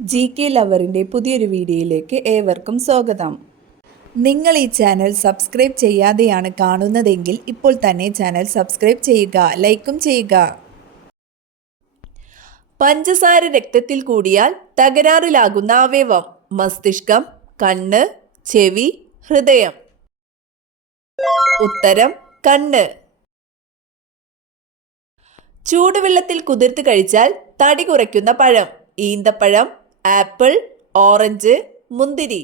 GK ലവറിൻ്റെ പുതിയൊരു വീഡിയോയിലേക്ക് ഏവർക്കും സ്വാഗതം. നിങ്ങൾ ഈ ചാനൽ സബ്സ്ക്രൈബ് ചെയ്യാതെയാണ് കാണുന്നതെങ്കിൽ ഇപ്പോൾ തന്നെ ചാനൽ സബ്സ്ക്രൈബ് ചെയ്യുക, ലൈക്കും ചെയ്യുക. പഞ്ചസാര രക്തത്തിൽ കൂടിയാൽ തകരാറിലാകുന്ന അവയവം: മസ്തിഷ്കം, കണ്ണ്, ചെവി, ഹൃദയം. ഉത്തരം കണ്ണ്. ചൂടുവെള്ളത്തിൽ കുതിർത്ത് കഴിച്ചാൽ തടി കുറയ്ക്കുന്ന പഴം: ഈന്തപ്പഴം, ആപ്പിൾ, ഓറഞ്ച്, മുന്തിരി.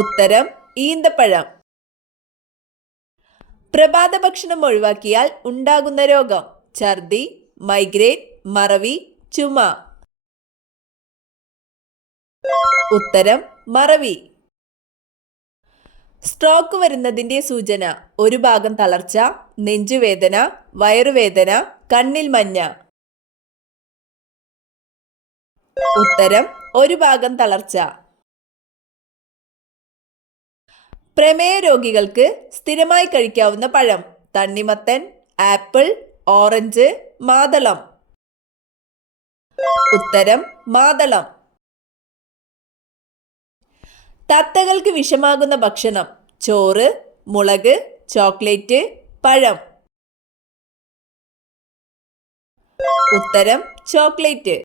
ഉത്തരം ഈന്തപ്പഴം. പ്രഭാത ഭക്ഷണം ഒഴിവാക്കിയാൽ ഉണ്ടാകുന്ന രോഗം: ഛർദി, മൈഗ്രെയിൻ, മറവി, ചുമ. ഉത്തരം മറവി. സ്ട്രോക്ക് വരുന്നതിന്റെ സൂചന: ഒരു ഭാഗം തളർച്ച, നെഞ്ചുവേദന, വയറുവേദന, കണ്ണിൽ മഞ്ഞ. ഉത്തരം ഒരു ഭാഗം തളർച്ച. പ്രമേയ രോഗികൾക്ക് സ്ഥിരമായി കഴിക്കാവുന്ന പഴം: തണ്ണിമത്തൻ, ആപ്പിൾ, ഓറഞ്ച്, മാതളം. ഉത്തരം മാതളം. തത്തകൾക്ക് വിഷമാകുന്ന ഭക്ഷണം: ചോറ്, മുളക്, ചോക്ലേറ്റ്, പഴം. ഉത്തരം ചോക്ലേറ്റ്.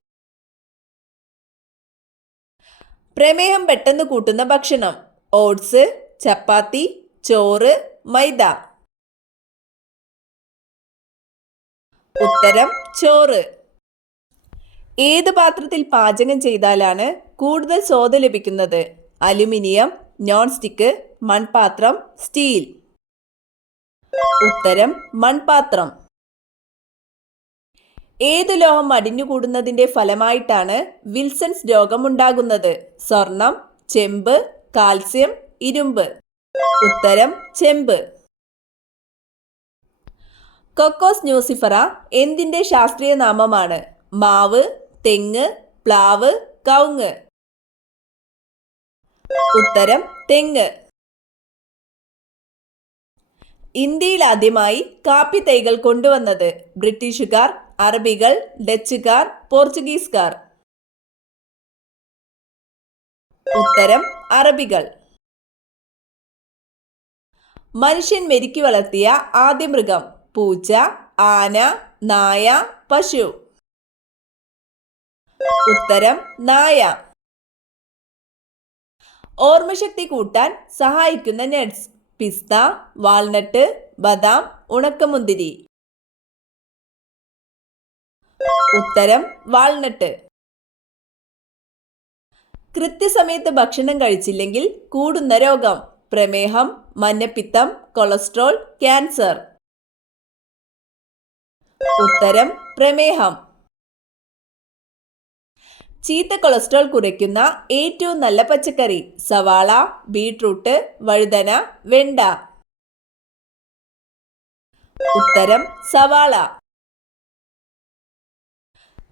പ്രമേഹം പെട്ടെന്ന് കൂട്ടുന്ന ഭക്ഷണം: ഓട്സ്, ചപ്പാത്തി, ചോറ്, മൈദ. ഉത്തരം ചോറ്. ഏത് പാത്രത്തിൽ പാചകം ചെയ്താലാണ് കൂടുതൽ സ്വാദ് ലഭിക്കുന്നത്? അലുമിനിയം, നോൺ സ്റ്റിക്ക്, മൺപാത്രം, സ്റ്റീൽ. ഉത്തരം മൺപാത്രം. ഏതു ലോഹം അടിഞ്ഞുകൂടുന്നതിന്റെ ഫലമായിട്ടാണ് വിൽസൺസ് രോഗം ഉണ്ടാകുന്നത്? സ്വർണം, ചെമ്പ്, കാൽസ്യം, ഇരുമ്പ്. ഉത്തരം ചെമ്പ്. കൊക്കോസ് ന്യൂസിഫറ എന്തിന്റെ ശാസ്ത്രീയ നാമമാണ്? മാവ്, തെങ്ങ്, പ്ലാവ്, കവുങ്ങ്. ഉത്തരം തെങ്ങ്. ഇന്ത്യയിൽ ആദ്യമായി കാപ്പി തൈകൾ കൊണ്ടുവന്നത്: ബ്രിട്ടീഷുകാർ, അറബികൾ, ഡച്ചുകാർ, പോർച്ചുഗീസുകാർ. ഉത്തരം അറബികൾ. മനുഷ്യൻ മെരുക്കി വളർത്തിയ ആദ്യ മൃഗം: പൂച്ച, ആന, നായ, പശു. ഉത്തരം നായ. ഓർമ്മശക്തി കൂട്ടാൻ സഹായിക്കുന്ന നട്ട്സ്: പിസ്ത, വാൾനട്ട്, ബദാം, ഉണക്കമുന്തിരി. ഉത്തരം വാൾനട്ട്. കൃത്യസമയത്ത് ഭക്ഷണം കഴിച്ചില്ലെങ്കിൽ കൂടുന്ന രോഗം: പ്രമേഹം, മഞ്ഞപ്പിത്തം, കൊളസ്ട്രോൾ, ക്യാൻസർ. ഉത്തരം പ്രമേഹം. ചീത്ത കൊളസ്ട്രോൾ കുറയ്ക്കുന്ന ഏറ്റവും നല്ല പച്ചക്കറി: സവാള, ബീട്രൂട്ട്, വഴുതന, വെണ്ട. ഉത്തരം സവാള.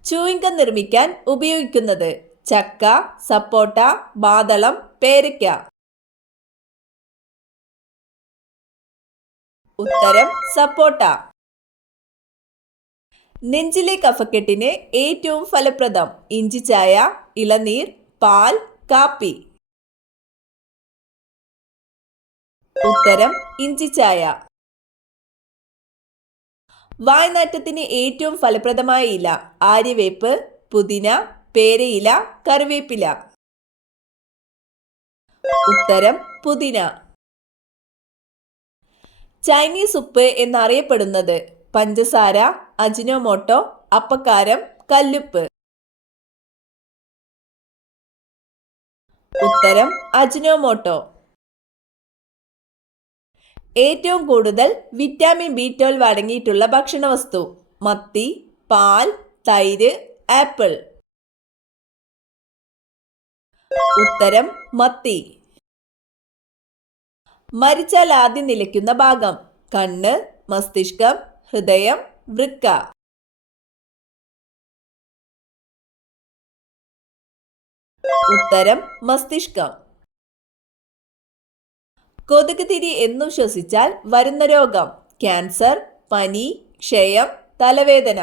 ചൂയിംഗം നിർമ്മിക്കാൻ ഉപയോഗിക്കുന്നത്: ചക്ക, സപ്പോട്ട, മാതളം, പേരയ്ക്ക. ഉത്തരം സപ്പോട്ട. നെഞ്ചിലെ കഫക്കെട്ടിന് ഏറ്റവും ഫലപ്രദം: ഇഞ്ചിച്ചായ, ഇളനീർ, പാൽ, കാപ്പി. ഉത്തരം ഇഞ്ചിച്ചായ. വായ്നാറ്റത്തിന് ഏറ്റവും ഫലപ്രദമായ ഇല: ആര്യവേപ്പ്, പുതിന, പേരയില, കറിവേപ്പില. ഉത്തരം പുതിന. ചൈനീസ് ഉപ്പ് എന്നറിയപ്പെടുന്നത്: പഞ്ചസാര, അജിനോമോട്ടോ, അപ്പക്കാരം, കല്ലുപ്പ്. ഉത്തരം അജിനോമോട്ടോ. ഏറ്റവും കൂടുതൽ വിറ്റാമിൻ B12 അടങ്ങിയിട്ടുള്ള ഭക്ഷണവസ്തു: മത്തി, പാൽ, തൈര്, ആപ്പിൾ. ഉത്തരം മത്തി. മരിച്ചാൽ ആദ്യം നിലയ്ക്കുന്ന ഭാഗം: കണ്ണ്, മസ്തിഷ്കം, ഹൃദയം, വൃക്ക. ഉത്തരം മസ്തിഷ്കം. കൊതുക് തിരി എന്നും ശ്വസിച്ചാൽ വരുന്ന രോഗം: ക്യാൻസർ, പനി, ക്ഷയം, തലവേദന.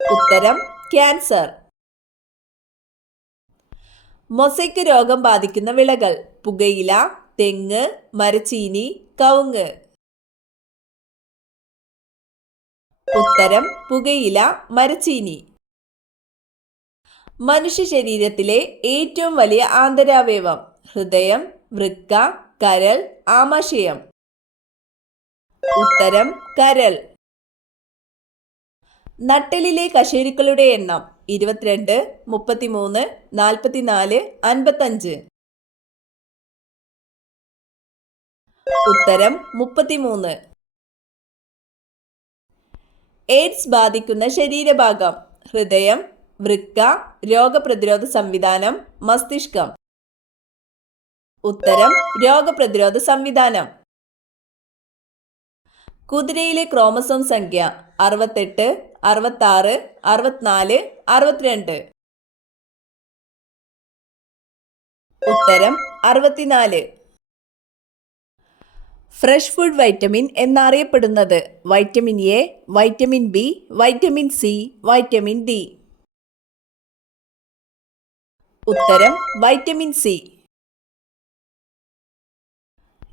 ഉത്തരം ക്യാൻസർ. മൊസൈക്ക് രോഗം ബാധിക്കുന്ന വിളകൾ: പുകയില, തെങ്ങ്, മരച്ചീനി, കവുങ്ങ്. ഉത്തരം പുകയില, മരച്ചീനി. മനുഷ്യ ശരീരത്തിലെ ഏറ്റവും വലിയ ആന്തരാവയവം: ഹൃദയം, വൃക്ക, കരൾ, ആമാശയം. ഉത്തരം കരൾ. നട്ടെല്ലിലെ കശേരുക്കളുടെ എണ്ണം: 22, 33, 44, 55. ഉത്തരം 33. എയ്ഡ്സ് ബാധിക്കുന്ന ശരീരഭാഗം: ഹൃദയം, വൃക്ക, രോഗപ്രതിരോധ സംവിധാനം, മസ്തിഷ്കം. ഉത്തരം രോഗപ്രതിരോധ സംവിധാനം. കുതിരയിലെ ക്രോമസോം സംഖ്യ: 68, 66, 64, 62. ഉത്തരം 64. ഫ്രഷ് ഫുഡ് വൈറ്റമിൻ എന്നറിയപ്പെടുന്നത്: vitamin A, vitamin B, vitamin C, vitamin D. ഉത്തരം വൈറ്റമിൻ സി.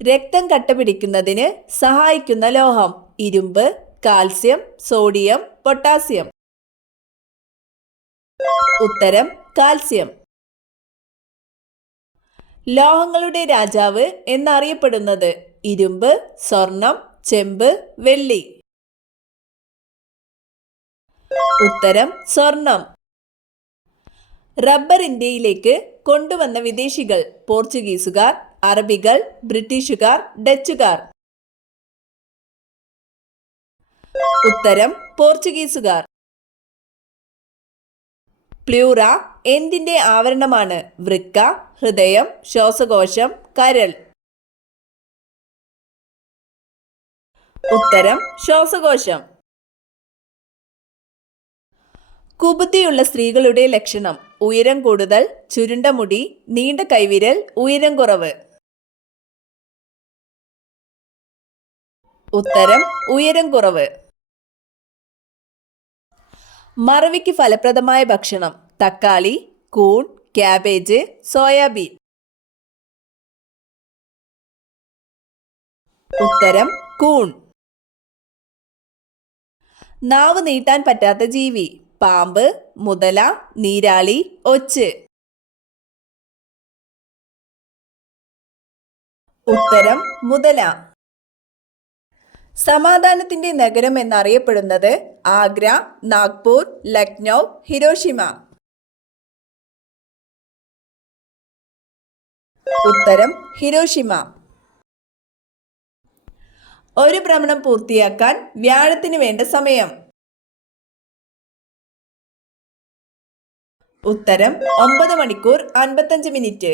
രക്തം കട്ടപിടിക്കുന്നതിന് സഹായിക്കുന്ന ലോഹം: ഇരുമ്പ്, കാൽസ്യം, സോഡിയം, പൊട്ടാസ്യം. ഉത്തരം കാൽസ്യം. ലോഹങ്ങളുടെ രാജാവ് എന്നറിയപ്പെടുന്നത്: ഇരുമ്പ്, സ്വർണം, ചെമ്പ്, വെള്ളി. ഉത്തരം സ്വർണം. റബ്ബർ ഇന്ത്യയിലേക്ക് കൊണ്ടുവന്ന വിദേശികൾ: പോർച്ചുഗീസുകാർ, അറബികൾ, ബ്രിട്ടീഷുകാർ, ഡച്ചുകാർ. ഉത്തരം പോർച്ചുഗീസുകാർ. പ്ലൂറ എന്തിന്റെ ആവരണമാണ്? വൃക്ക, ഹൃദയം, ശ്വാസകോശം, കരൾ. ഉത്തരം ശ്വാസകോശം. കുബുദ്ധിയുള്ള സ്ത്രീകളുടെ ലക്ഷണം: ഉയരം കൂടുതൽ, ചുരുണ്ട മുടി, നീണ്ട കൈവിരൽ, ഉയരം കുറവ്. ഉത്തരം ഉയരം കുറവ്. മറവിക്ക് ഫലപ്രദമായ ഭക്ഷണം: തക്കാളി, കൂൺ, ക്യാബേജ്, സോയാബീൻ. ഉത്തരം കൂൺ. നാവ് നീട്ടാൻ പറ്റാത്ത ജീവി: പാമ്പ്, മുതല, നീരാളി, ഒച്ച്. ഉത്തരം മുതല. സമാധാനത്തിന്റെ നഗരം എന്നറിയപ്പെടുന്നത്: ആഗ്ര, നാഗ്പൂർ, ലക്നൗ, ഹിരോഷിമ. ഉത്തരം ഹിരോഷിമ. ഒരു ഭ്രമണം പൂർത്തിയാക്കാൻ വ്യാഴത്തിന് വേണ്ട സമയം: ഉത്തരം 9 മണിക്കൂർ 55 മിനിറ്റ്.